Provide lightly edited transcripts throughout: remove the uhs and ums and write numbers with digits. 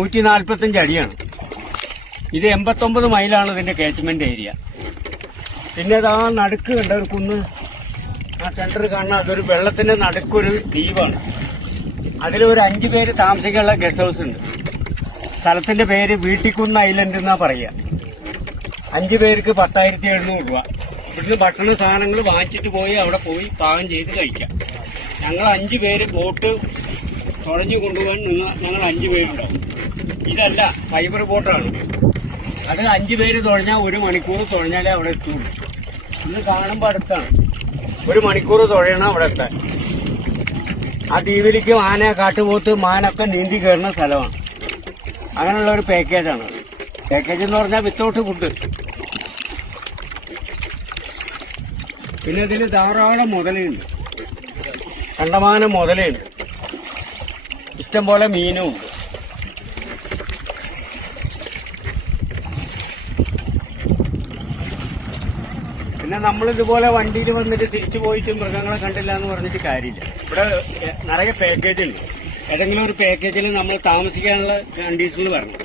145 അടിയാണ്. ഇത് 89 മൈലാണ് ഇതിന്റെ കാച്ച്മെന്റ് ഏരിയ. പിന്നെ ഇതാ നടുക്ക് കണ്ട ഒരു കുന്ന്, ആ സെന്റർ കാണുന്ന അതൊരു വെള്ളത്തിന്റെ നടുക്കൊരു ദ്വീപാണ്. അതിലൊരു 5 പേര് താമസിക്കാനുള്ള ഗസ്റ്റ് ഹൗസ് ഉണ്ട്. സ്ഥലത്തിന്റെ പേര് വീട്ടിക്കുന്ന് ഐലൻഡ് എന്നാ പറയുക. 5 പേർക്ക് 10,700 രൂപ. ഇവിടുന്ന് ഭക്ഷണ സാധനങ്ങൾ വാങ്ങിച്ചിട്ട് പോയി അവിടെ പോയി പാകം ചെയ്ത് കഴിക്കാം. ഞങ്ങൾ 5 പേര് ബോട്ട് തുഴഞ്ഞു കൊണ്ടുപോകാൻ ഞങ്ങൾ 5 പേരുണ്ടാവും. ഇതല്ല, ഫൈബർ ബോട്ടാണ്. അത് 5 പേര് തുഴഞ്ഞാൽ 1 മണിക്കൂർ തുഴഞ്ഞാലേ അവിടെ എത്തുള്ളൂ. ഇന്ന് കാണുമ്പോൾ അടുത്താണ്. 1 മണിക്കൂർ തുഴയണം അവിടെ എത്താൻ. ആ ദ്വീപിലേക്ക് ആന, കാട്ടുപോത്ത്, മാനൊക്കെ നീന്തി കയറുന്ന സ്ഥലമാണ്. അങ്ങനെയുള്ള ഒരു പാക്കേജാണ്. പാക്കേജ് എന്ന് പറഞ്ഞാൽ വിത്തൗട്ട് ഫുഡ്. പിന്നെ ഇതിൽ ധാരാളം മുതലുണ്ട്, കണ്ടമാനം മുതലുണ്ട്, ഇഷ്ടംപോലെ മീനും ഉണ്ട്. പിന്നെ നമ്മളിതുപോലെ വണ്ടിയിൽ വന്നിട്ട് തിരിച്ചു പോയിട്ട് മൃഗങ്ങളെ കണ്ടില്ല എന്ന് പറഞ്ഞിട്ട് കാര്യമില്ല. ഇവിടെ നിറയെ പാക്കേജ് ഉണ്ട്. ഏതെങ്കിലും ഒരു പാക്കേജിൽ നമ്മൾ താമസിക്കാനുള്ള കണ്ടീഷനിൽ വരണം.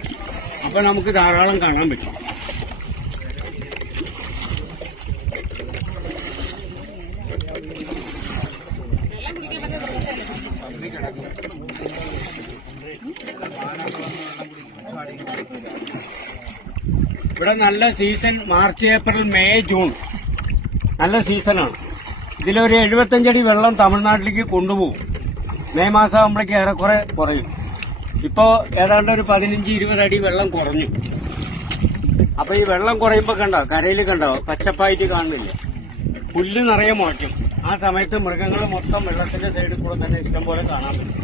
അപ്പൊ നമുക്ക് ധാരാളം കാണാൻ പറ്റും. ഇവിടെ നല്ല season March, April, May, June നല്ല സീസണാണ്. ഇതിലൊരു 75 അടി വെള്ളം തമിഴ്നാട്ടിലേക്ക് കൊണ്ടുപോകും. മെയ് മാസം ആകുമ്പോഴേക്ക് ഏറെക്കുറെ കുറയും. ഇപ്പോ ഏതാണ്ട് ഒരു 15-20 അടി വെള്ളം കുറഞ്ഞു. അപ്പൊ ഈ വെള്ളം കുറയുമ്പോ കണ്ടോ, കരയിൽ കണ്ടോ പച്ചപ്പായിട്ട് കാണുന്നില്ല, പുല്ല് നിറയെ മുളയ്ക്കും. ആ സമയത്ത് മൃഗങ്ങൾ മൊത്തം വെള്ളത്തിന്റെ സൈഡിൽ കൂടെ തന്നെ ഇഷ്ടംപോലെ കാണാൻ പറ്റും.